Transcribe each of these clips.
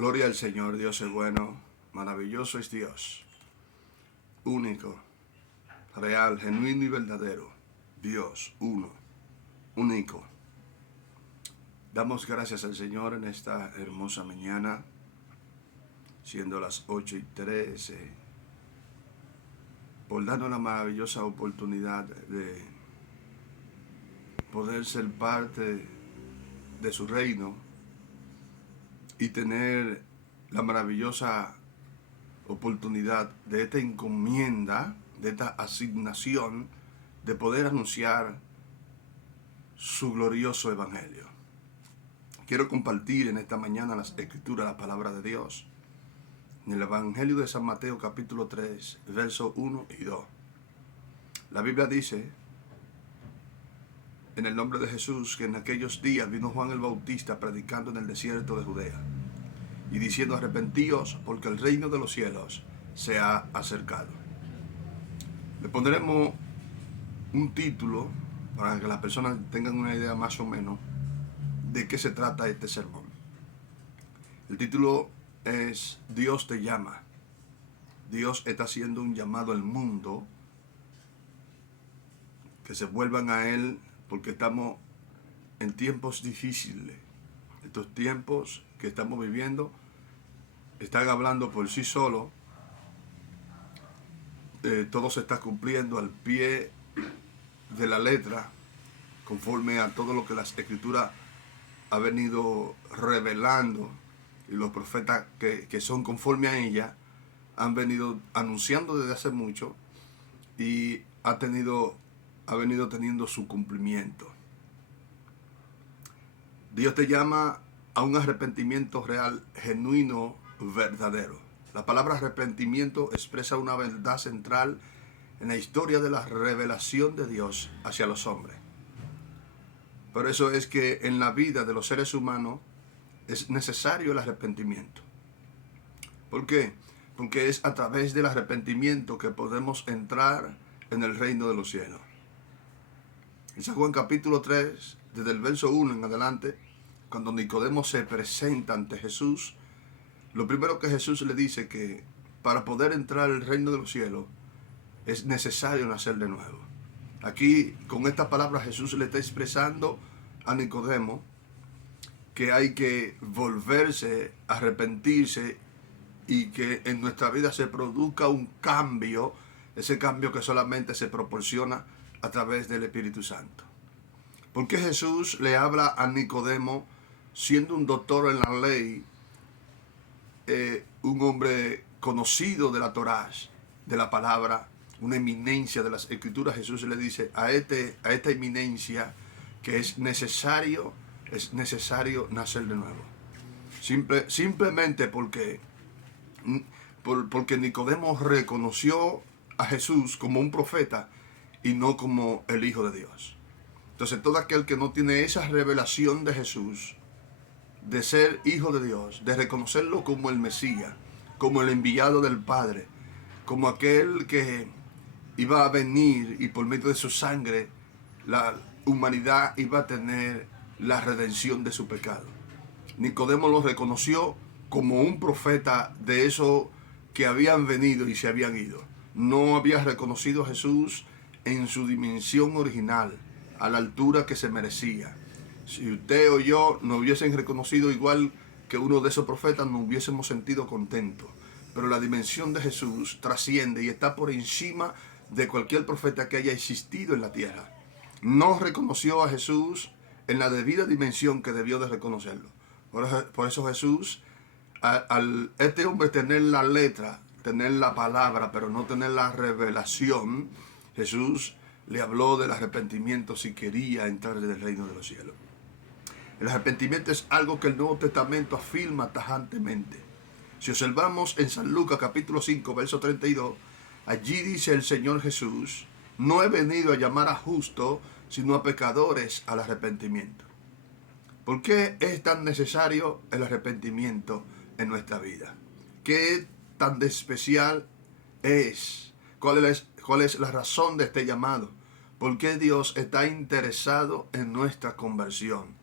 Gloria al Señor, Dios es bueno, maravilloso es Dios, único, real, genuino y verdadero, Dios, uno, único. Damos gracias al Señor en esta hermosa mañana, siendo las 8:13, por darnos la maravillosa oportunidad de poder ser parte de su reino y tener la maravillosa oportunidad de esta encomienda, de esta asignación, de poder anunciar su glorioso evangelio. Quiero compartir en esta mañana las escrituras, la palabra de Dios, en el evangelio de San Mateo capítulo 3, versos 1 y 2. La Biblia dice, en el nombre de Jesús, que en aquellos días vino Juan el Bautista predicando en el desierto de Judea y diciendo: arrepentíos, porque el reino de los cielos se ha acercado. Le pondremos un título para que las personas tengan una idea más o menos de qué se trata este sermón. El título es: Dios te llama. Dios está haciendo un llamado al mundo que se vuelvan a Él, porque estamos en tiempos difíciles. Estos tiempos que estamos viviendo están hablando por sí solos. Todo se está cumpliendo al pie de la letra, conforme a todo lo que las escrituras ha venido revelando, y los profetas que son conforme a ella han venido anunciando desde hace mucho, y ha venido teniendo su cumplimiento. Dios te llama a un arrepentimiento real, genuino, verdadero. La palabra arrepentimiento expresa una verdad central en la historia de la revelación de Dios hacia los hombres. Por eso es que en la vida de los seres humanos es necesario el arrepentimiento. ¿Por qué? Porque es a través del arrepentimiento que podemos entrar en el reino de los cielos. En San Juan capítulo 3, desde el verso 1 en adelante, cuando Nicodemo se presenta ante Jesús, lo primero que Jesús le dice que para poder entrar al reino de los cielos es necesario nacer de nuevo. Aquí, con esta palabra, Jesús le está expresando a Nicodemo que hay que volverse, arrepentirse, y que en nuestra vida se produzca un cambio, ese cambio que solamente se proporciona a través del Espíritu Santo. ¿Por qué Jesús le habla a Nicodemo, siendo un doctor en la ley, un hombre conocido de la Torá, de la palabra, una eminencia de las escrituras? Jesús le dice a esta eminencia que es necesario nacer de nuevo. Simplemente porque Nicodemo reconoció a Jesús como un profeta y no como el Hijo de Dios. Entonces, todo aquel que no tiene esa revelación de Jesús, de ser Hijo de Dios, de reconocerlo como el Mesías, como el enviado del Padre, como aquel que iba a venir y por medio de su sangre la humanidad iba a tener la redención de su pecado. Nicodemo lo reconoció como un profeta de esos que habían venido y se habían ido. No había reconocido a Jesús en su dimensión original, a la altura que se merecía. Si usted o yo nos hubiesen reconocido igual que uno de esos profetas, nos hubiésemos sentido contentos. Pero la dimensión de Jesús trasciende y está por encima de cualquier profeta que haya existido en la tierra. No reconoció a Jesús en la debida dimensión que debió de reconocerlo. Por eso Jesús, al este hombre tener la letra, tener la palabra, pero no tener la revelación, Jesús le habló del arrepentimiento si quería entrar en el reino de los cielos. El arrepentimiento es algo que el Nuevo Testamento afirma tajantemente. Si observamos en San Lucas capítulo 5, verso 32, allí dice el Señor Jesús: no he venido a llamar a justos, sino a pecadores al arrepentimiento. ¿Por qué es tan necesario el arrepentimiento en nuestra vida? ¿Qué tan de especial es? ¿Cuál es la razón de este llamado? ¿Por qué Dios está interesado en nuestra conversión?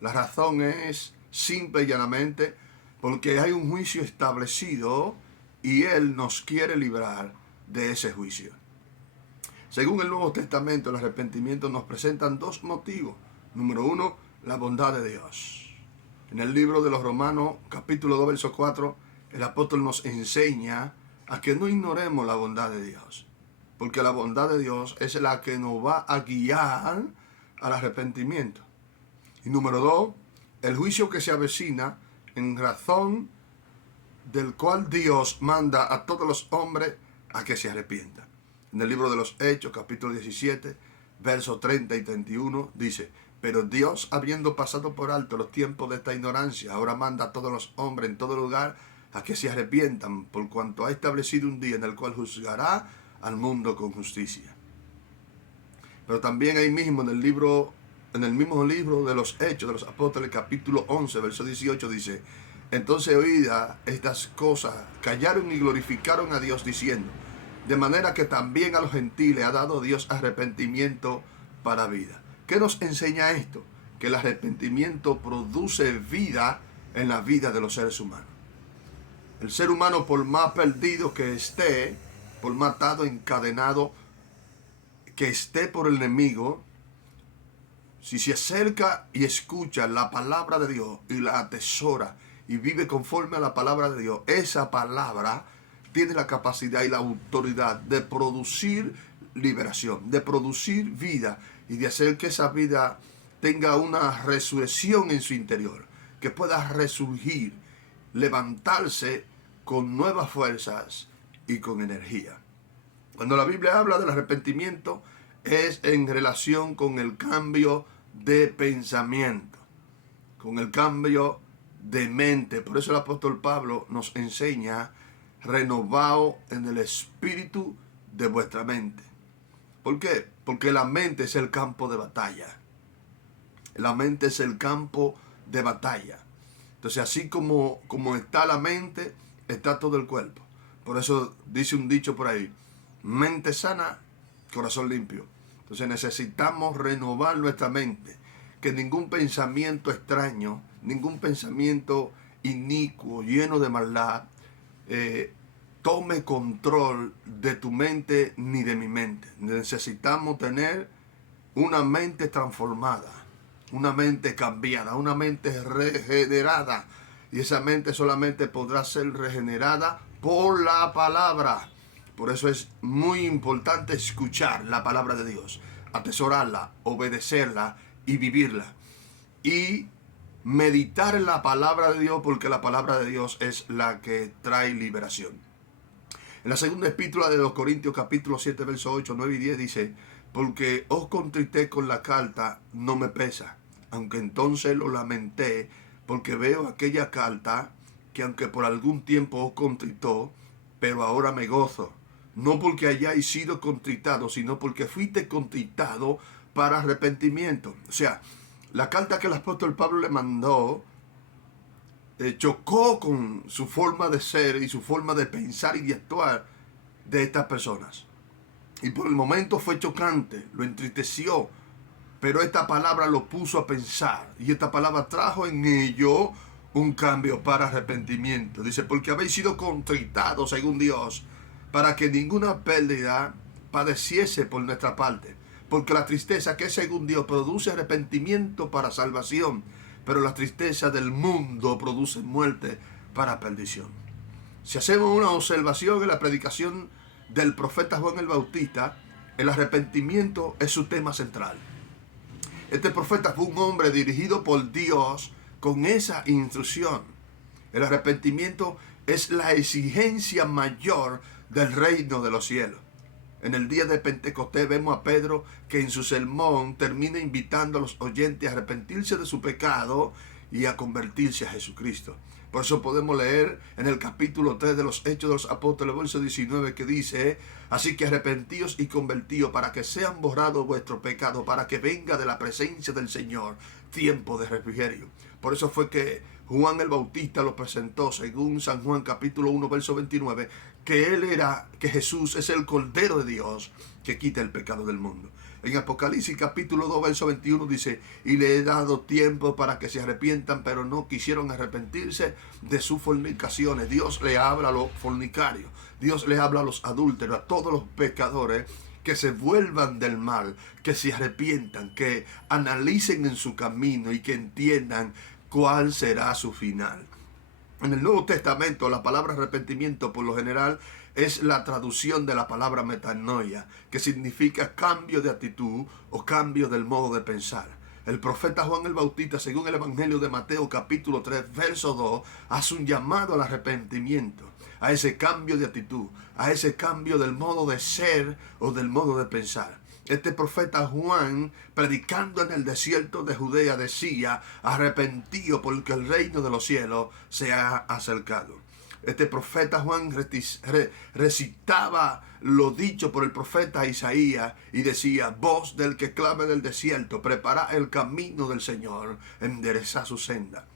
La razón es simple y llanamente porque hay un juicio establecido y Él nos quiere librar de ese juicio. Según el Nuevo Testamento, el arrepentimiento nos presentan dos motivos. Número uno, la bondad de Dios. En el libro de los Romanos, capítulo 2, verso 4, el apóstol nos enseña a que no ignoremos la bondad de Dios, porque la bondad de Dios es la que nos va a guiar al arrepentimiento. Y número dos, el juicio que se avecina en razón del cual Dios manda a todos los hombres a que se arrepientan. En el libro de los Hechos, capítulo 17, versos 30 y 31, dice: pero Dios, habiendo pasado por alto los tiempos de esta ignorancia, ahora manda a todos los hombres en todo lugar a que se arrepientan, por cuanto ha establecido un día en el cual juzgará al mundo con justicia. Pero también ahí mismo en el mismo libro de los Hechos de los Apóstoles, capítulo 11, verso 18, dice: entonces oídas estas cosas, callaron y glorificaron a Dios, diciendo: de manera que también a los gentiles ha dado Dios arrepentimiento para vida. ¿Qué nos enseña esto? Que el arrepentimiento produce vida en la vida de los seres humanos. El ser humano, por más perdido que esté, por más atado, encadenado que esté por el enemigo, si se acerca y escucha la palabra de Dios y la atesora y vive conforme a la palabra de Dios, esa palabra tiene la capacidad y la autoridad de producir liberación, de producir vida y de hacer que esa vida tenga una resurrección en su interior, que pueda resurgir, levantarse con nuevas fuerzas y con energía. Cuando la Biblia habla del arrepentimiento, es en relación con el cambio de pensamiento, con el cambio de mente. Por eso el apóstol Pablo nos enseña: renovado en el espíritu de vuestra mente. ¿Por qué? Porque la mente es el campo de batalla. La mente es el campo de batalla. Entonces, así como está la mente, está todo el cuerpo. Por eso dice un dicho por ahí: mente sana, corazón limpio. Entonces necesitamos renovar nuestra mente. Que ningún pensamiento extraño, ningún pensamiento inicuo, lleno de maldad, tome control de tu mente ni de mi mente. Necesitamos tener una mente transformada, una mente cambiada, una mente regenerada. Y esa mente solamente podrá ser regenerada por la palabra. Por eso es muy importante escuchar la palabra de Dios, atesorarla, obedecerla y vivirla. Y meditar en la palabra de Dios, porque la palabra de Dios es la que trae liberación. En la segunda epístola de los Corintios, capítulo 7, versos 8, 9 y 10 dice: porque os contrité con la carta, no me pesa, aunque entonces lo lamenté, porque veo aquella carta que aunque por algún tiempo os contritó, pero ahora me gozo, no porque hayáis sido contritados, sino porque fuiste contritado para arrepentimiento. O sea, la carta que el apóstol Pablo le mandó chocó con su forma de ser y su forma de pensar y de actuar de estas personas. Y por el momento fue chocante, lo entristeció, pero esta palabra lo puso a pensar. Y esta palabra trajo en ello un cambio para arrepentimiento. Dice: porque habéis sido contritados según Dios, para que ninguna pérdida padeciese por nuestra parte. Porque la tristeza que es según Dios produce arrepentimiento para salvación, pero la tristeza del mundo produce muerte para perdición. Si hacemos una observación en la predicación del profeta Juan el Bautista, el arrepentimiento es su tema central. Este profeta fue un hombre dirigido por Dios con esa instrucción. El arrepentimiento es la exigencia mayor del reino de los cielos. En el día de Pentecostés vemos a Pedro que en su sermón termina invitando a los oyentes a arrepentirse de su pecado y a convertirse a Jesucristo. Por eso podemos leer en el capítulo 3 de los Hechos de los Apóstoles, verso 19, que dice: así que arrepentíos y convertíos para que sean borrados vuestros pecados, para que venga de la presencia del Señor tiempo de refrigerio. Por eso fue que Juan el Bautista lo presentó, según San Juan capítulo 1, verso 29, que Jesús es el Cordero de Dios que quita el pecado del mundo. En Apocalipsis capítulo 2, verso 21 dice, y le he dado tiempo para que se arrepientan, pero no quisieron arrepentirse de sus fornicaciones. Dios le habla a los fornicarios, Dios le habla a los adúlteros, a todos los pecadores, que se vuelvan del mal, que se arrepientan, que analicen en su camino y que entiendan cuál será su final. En el Nuevo Testamento, la palabra arrepentimiento por lo general es la traducción de la palabra metanoia, que significa cambio de actitud o cambio del modo de pensar. El profeta Juan el Bautista, según el Evangelio de Mateo capítulo 3, verso 2, hace un llamado al arrepentimiento, a ese cambio de actitud, a ese cambio del modo de ser o del modo de pensar. Este profeta Juan, predicando en el desierto de Judea, decía, arrepentido porque el reino de los cielos se ha acercado. Este profeta Juan recitaba lo dicho por el profeta Isaías y decía, voz del que clama en el desierto, prepara el camino del Señor, endereza su senda.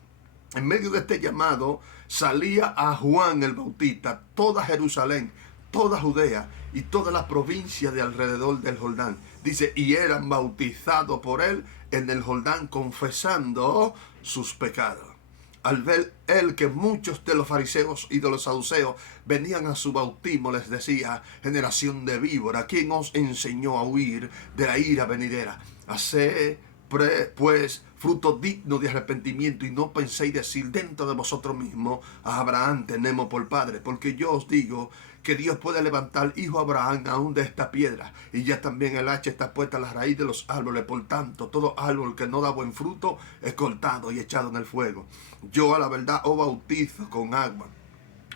En medio de este llamado salía a Juan el Bautista toda Jerusalén, toda Judea y toda la provincia de alrededor del Jordán. Dice, y eran bautizados por él en el Jordán, confesando sus pecados. Al ver él que muchos de los fariseos y de los saduceos venían a su bautismo, les decía, generación de víbora, ¿quién os enseñó a huir de la ira venidera? Haced pues fruto digno de arrepentimiento, y no penséis decir dentro de vosotros mismos, a Abraham tenemos por padre, porque yo os digo que Dios puede levantar hijo a Abraham aún de esta piedra, y ya también el hacha está puesta a la raíz de los árboles. Por tanto, todo árbol que no da buen fruto es cortado y echado en el fuego. Yo a la verdad os bautizo con agua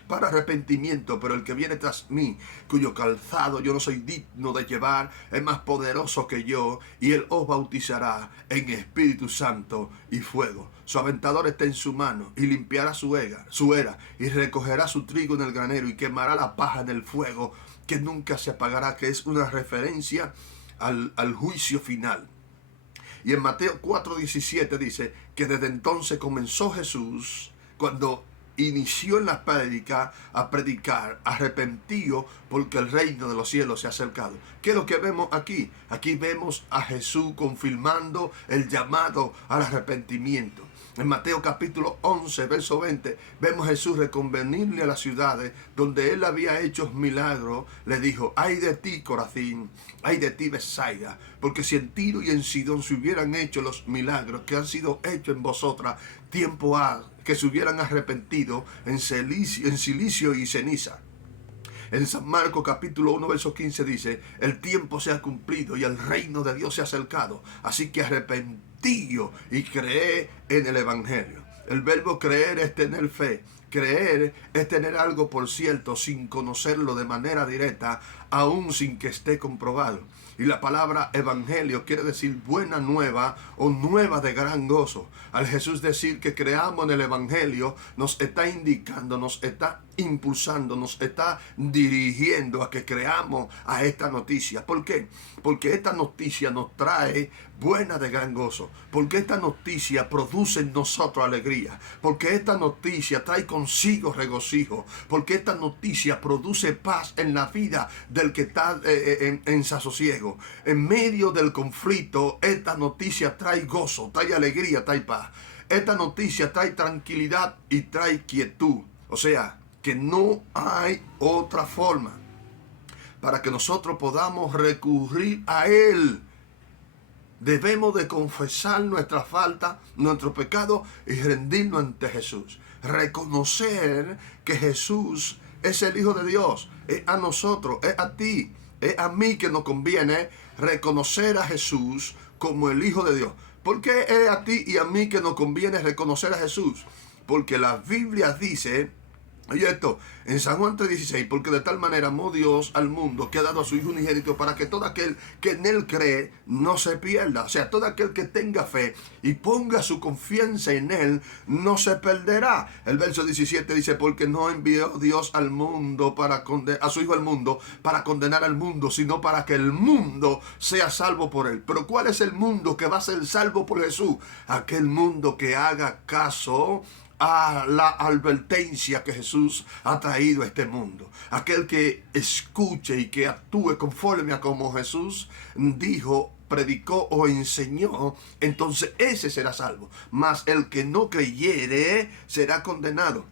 para arrepentimiento, pero el que viene tras mí, cuyo calzado yo no soy digno de llevar, es más poderoso que yo, y él os bautizará en Espíritu Santo y fuego. Su aventador está en su mano, y limpiará su era, y recogerá su trigo en el granero, y quemará la paja en el fuego, que nunca se apagará, que es una referencia al juicio final. Y en Mateo 4:17 dice que desde entonces comenzó Jesús, cuando inició en la prédica, a predicar, arrepentido porque el reino de los cielos se ha acercado. ¿Qué es lo que vemos aquí? Aquí vemos a Jesús confirmando el llamado al arrepentimiento. En Mateo capítulo 11, verso 20, vemos a Jesús reconvenirle a las ciudades donde él había hecho milagros. Le dijo, ay de ti, Corazín, ay de ti, Betsaida, porque si en Tiro y en Sidón se hubieran hecho los milagros que han sido hechos en vosotras, tiempo ha que se hubieran arrepentido en silicio y ceniza. En San Marcos capítulo 1 verso 15 dice, el tiempo se ha cumplido y el reino de Dios se ha acercado, así que arrepentíos y creed en el Evangelio. El verbo creer es tener fe. Creer es tener algo por cierto sin conocerlo de manera directa, aún sin que esté comprobado. Y la palabra evangelio quiere decir buena nueva o nueva de gran gozo. Al Jesús decir que creamos en el evangelio, nos está indicando, nos está impulsando, nos está dirigiendo a que creamos a esta noticia. ¿Por qué? Porque esta noticia nos trae buena de gran gozo. Porque esta noticia produce en nosotros alegría. Porque esta noticia trae consigo regocijo. Porque esta noticia produce paz en la vida del que está en desasosiego. En medio del conflicto, esta noticia trae gozo, trae alegría, trae paz. Esta noticia trae tranquilidad y trae quietud. O sea, que no hay otra forma para que nosotros podamos recurrir a Él. Debemos de confesar nuestra falta, nuestro pecado y rendirnos ante Jesús. Reconocer que Jesús es el Hijo de Dios. Es a nosotros, es a ti, es a mí que nos conviene reconocer a Jesús como el Hijo de Dios. ¿Por qué es a ti y a mí que nos conviene reconocer a Jesús? Porque la Biblia dice, oye esto, en San Juan 3:16, porque de tal manera amó Dios al mundo que ha dado a su Hijo unigénito para que todo aquel que en Él cree no se pierda. O sea, todo aquel que tenga fe y ponga su confianza en Él no se perderá. El verso 17 dice, porque no envió Dios al mundo a su Hijo al mundo para condenar al mundo, sino para que el mundo sea salvo por Él. Pero ¿cuál es el mundo que va a ser salvo por Jesús? Aquel mundo que haga caso a la advertencia que Jesús ha traído a este mundo. Aquel que escuche y que actúe conforme a como Jesús dijo predicó o enseñó, entonces ese será salvo. Mas el que no creyere será condenado.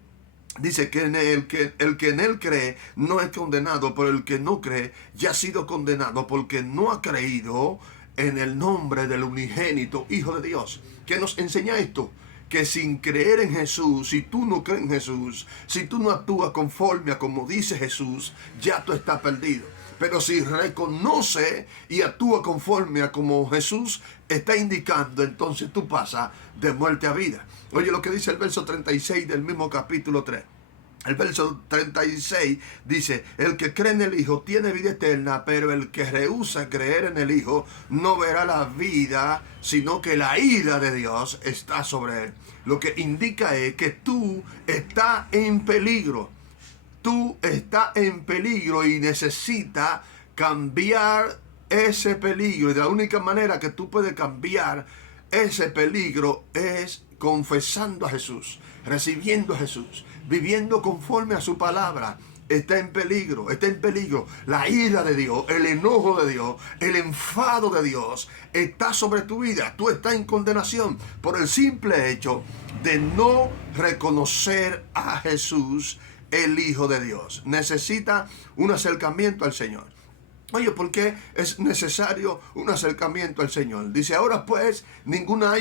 Dice que el que en él cree no es condenado, pero el que no cree ya ha sido condenado porque no ha creído en el nombre del unigénito Hijo de Dios. ¿Qué nos enseña esto? Que sin creer en Jesús, si tú no crees en Jesús, si tú no actúas conforme a como dice Jesús, ya tú estás perdido. Pero si reconoce y actúa conforme a como Jesús está indicando, entonces tú pasas de muerte a vida. Oye lo que dice el verso 36 del mismo capítulo 3. El verso 36 dice, el que cree en el Hijo tiene vida eterna, pero el que rehúsa creer en el Hijo no verá la vida, sino que la ira de Dios está sobre él. Lo que indica es que tú estás en peligro. Tú estás en peligro y necesitas cambiar ese peligro. Y de la única manera que tú puedes cambiar ese peligro es confesando a Jesús, recibiendo a Jesús, viviendo conforme a su palabra. Está en peligro la ira de Dios, el enojo de Dios, el enfado de Dios está sobre tu vida. Tú estás en condenación por el simple hecho de no reconocer a Jesús, el Hijo de Dios. Necesita un acercamiento al Señor. Oye, ¿por qué es necesario un acercamiento al Señor? Dice, ahora pues, ninguna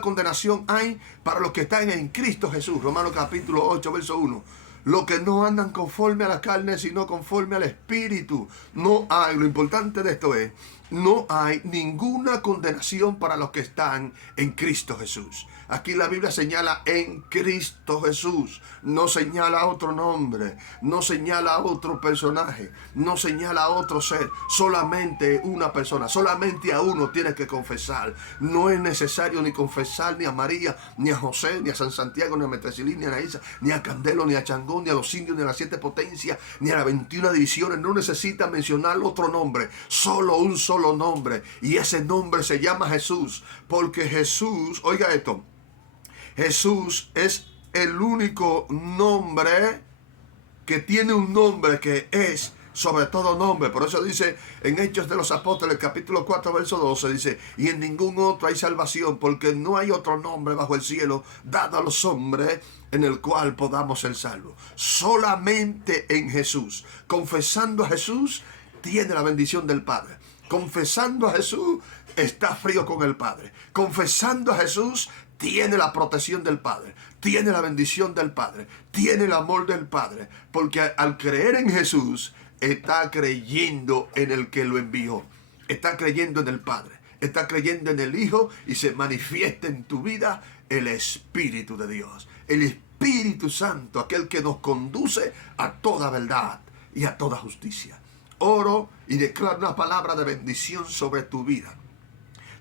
condenación hay para los que están en Cristo Jesús. Romanos capítulo 8, verso 1. Los que no andan conforme a la carne, sino conforme al Espíritu. No hay, lo importante de esto es, no hay ninguna condenación para los que están en Cristo Jesús. Aquí la Biblia señala en Cristo Jesús. No señala otro nombre, no señala otro personaje, no señala otro ser. Solamente una persona, solamente a uno tienes que confesar. No es necesario ni confesar ni a María, ni a José, ni a San Santiago, ni a Metresilín, ni a Anaísa, ni a Candelo, ni a Changón, ni a los indios, ni a las 7 potencias, ni a las 21 divisiones. No necesita mencionar otro nombre, solo un solo nombre. Y ese nombre se llama Jesús, porque Jesús, oiga esto, Jesús es el único nombre que tiene un nombre que es sobre todo nombre. Por eso dice en Hechos de los Apóstoles, capítulo 4, verso 12, dice, y en ningún otro hay salvación, porque no hay otro nombre bajo el cielo dado a los hombres en el cual podamos ser salvos. Solamente en Jesús. Confesando a Jesús, tiene la bendición del Padre. Confesando a Jesús, está frío con el Padre. Confesando a Jesús, tiene la protección del Padre, tiene la bendición del Padre, tiene el amor del Padre, porque al creer en Jesús, está creyendo en el que lo envió, está creyendo en el Padre, está creyendo en el Hijo, y se manifiesta en tu vida el Espíritu de Dios, el Espíritu Santo, aquel que nos conduce a toda verdad y a toda justicia. Oro y declaro una palabra de bendición sobre tu vida.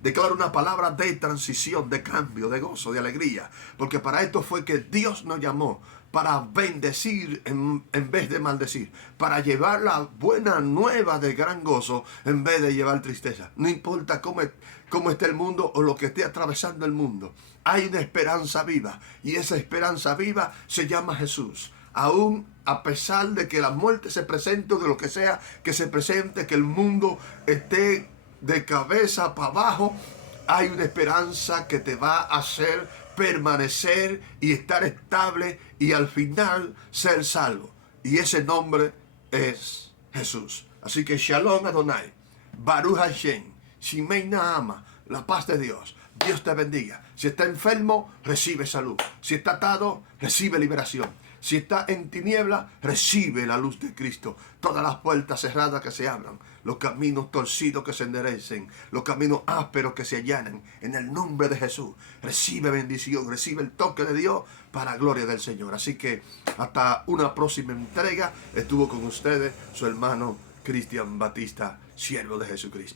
Declaro una palabra de transición, de cambio, de gozo, de alegría. Porque para esto fue que Dios nos llamó. Para bendecir en vez de maldecir. Para llevar la buena nueva de gran gozo en vez de llevar tristeza. No importa cómo esté el mundo o lo que esté atravesando el mundo. Hay una esperanza viva. Y esa esperanza viva se llama Jesús. Aún a pesar de que la muerte se presente o de lo que sea que se presente, que el mundo esté de cabeza para abajo, hay una esperanza que te va a hacer permanecer y estar estable y al final ser salvo. Y ese nombre es Jesús. Así que Shalom Adonai, Baruch Hashem, Shimei Nahama, la paz de Dios. Dios te bendiga. Si está enfermo, recibe salud. Si está atado, recibe liberación. Si está en tiniebla, recibe la luz de Cristo. Todas las puertas cerradas que se abran, los caminos torcidos que se enderecen, los caminos ásperos que se allanan. En el nombre de Jesús, recibe bendición, recibe el toque de Dios para la gloria del Señor. Así que hasta una próxima entrega. Estuvo con ustedes su hermano Cristian Batista, siervo de Jesucristo.